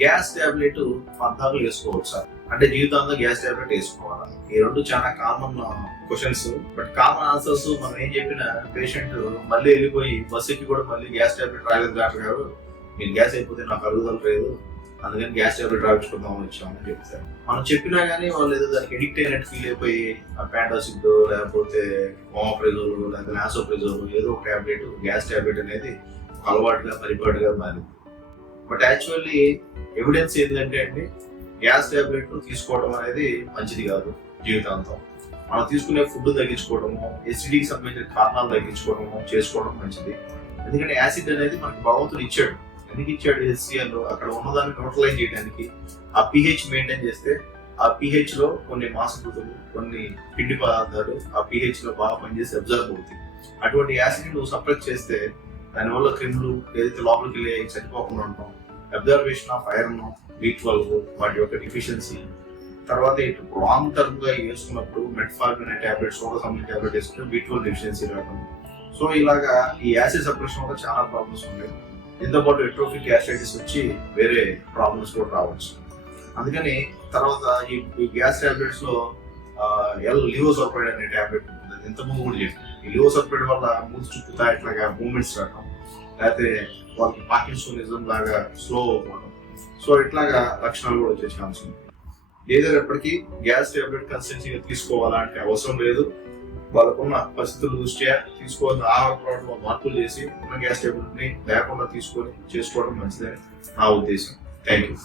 Gas tablet పద్దాకులు వేసుకోవచ్చు sir, అంటే జీవితాంతం గ్యాస్ టాబ్లెట్ వేసుకోవాలా? ఈ రెండు చాలా common questions, but common answers. మనం ఏం చెప్పిన పేషెంట్ మళ్ళీ వెళ్ళిపోయి బస్ ఎక్కి కూడా మళ్ళీ గ్యాస్ టాబ్లెట్ రాలేదు డాక్టర్ గారు, మీరు గ్యాస్ అయిపోతే నాకు అరుగుదల లేదు, అందుకని గ్యాస్ టాబ్లెట్ రాయించుకుందామని వచ్చామని చెప్తారు. మనం చెప్పినా గానీ వాళ్ళు ఏదో దానికి ఎడిక్ట్ అయినట్టు ఫీల్ అయిపోయి ప్యాంటాసిడ్ లేకపోతే ఓమోప్రెజోల్ లేకపోతే లాసోప్రెజోల్ ఏదో ఒక టాబ్లెట్, గ్యాస్ టాబ్లెట్ అనేది అలవాటుగా పరిపాటుగా మారింది. బట్ యాక్చువల్లీ ఎవిడెన్స్ ఏంటంటే అండి, గ్యాస్ టాబ్లెట్ తీసుకోవడం అనేది మంచిది కాదు. జీవితాంతం మనం తీసుకునే ఫుడ్ తగ్గించుకోవడము, ఎసిడిటీకి సంబంధించిన కారణాలు తగ్గించుకోవడము చేసుకోవడం మంచిది. ఎందుకంటే యాసిడ్ అనేది మనకి భగవంతుడు ఇచ్చాడు. ఎందుకు ఇచ్చాడు? HCl అక్కడ ఉన్నదాన్ని న్యూట్రలైజ్ చేయడానికి, ఆ pH మెయింటైన్ చేస్తే ఆ pH లో కొన్ని మాంసకృతులు, కొన్ని పిండి పదార్థాలు ఆ pH లో బాగా పనిచేసి అబ్జర్వ్ అవుతాయి. అటువంటి యాసిడ్ నువ్వు సప్రెస్ చేస్తే దానివల్ల క్రిములు ఏదైతే లోపలికి వెళ్ళి చనిపోకుండా ఉంటాం, అబ్జర్వేషన్ ఆఫ్ ఐరన్, B12 వాటి యొక్క డిఫిషియన్సీ, తర్వాత ఇటు లాంగ్ టర్మ్ గా వేసుకున్నప్పుడు మెట్ఫార్మిన్ అనే టాబ్లెట్స్ కూడా సంబంధించిన టాబ్లెట్ వేసుకుంటే B12 డిఫిషియన్సీ రావడం. సో ఇలాగా ఈ యాసిడ్ సప్రెషన్ వల్ల చాలా ప్రాబ్లమ్స్ ఉంటాయి. దీంతో పాటు ఎట్రోఫిక్ యాసిడిటీస్ వచ్చి వేరే ప్రాబ్లమ్స్ కూడా రావచ్చు. అందుకని తర్వాత ఈ గ్యాస్ టాబ్లెట్స్ లో లివోసల్ఫైడ్ అనే టాబ్లెట్ ఉంటుంది. అది ఇంతకుముందు కూడా చెప్పి ఈ లివోసల్ఫైడ్ వల్ల మూతి చుట్టుతా ఇట్లాగా మూవ్మెంట్స్ రావడం, లేకపోతే వాళ్ళకి పార్కిన్సోనిజం లాగా స్లో అయిపోవడం, సో ఇట్లాగా లక్షణాలు కూడా వచ్చే ఛాన్స్ ఉంది. ఏదైనప్పటికీ గ్యాస్ టాబ్లెట్ కన్సిస్టెన్సీగా తీసుకోవాలా అంటే అవసరం లేదు. వాళ్ళకున్న పరిస్థితుల దృష్ట్యా తీసుకోవాల్సిన ఆహార అలవాట్లో మార్పులు చేసి ఉన్న గ్యాస్ టాబ్లెట్ ని లేకుండా తీసుకొని చేసుకోవడం మంచిదని నా ఉద్దేశం. Thank you.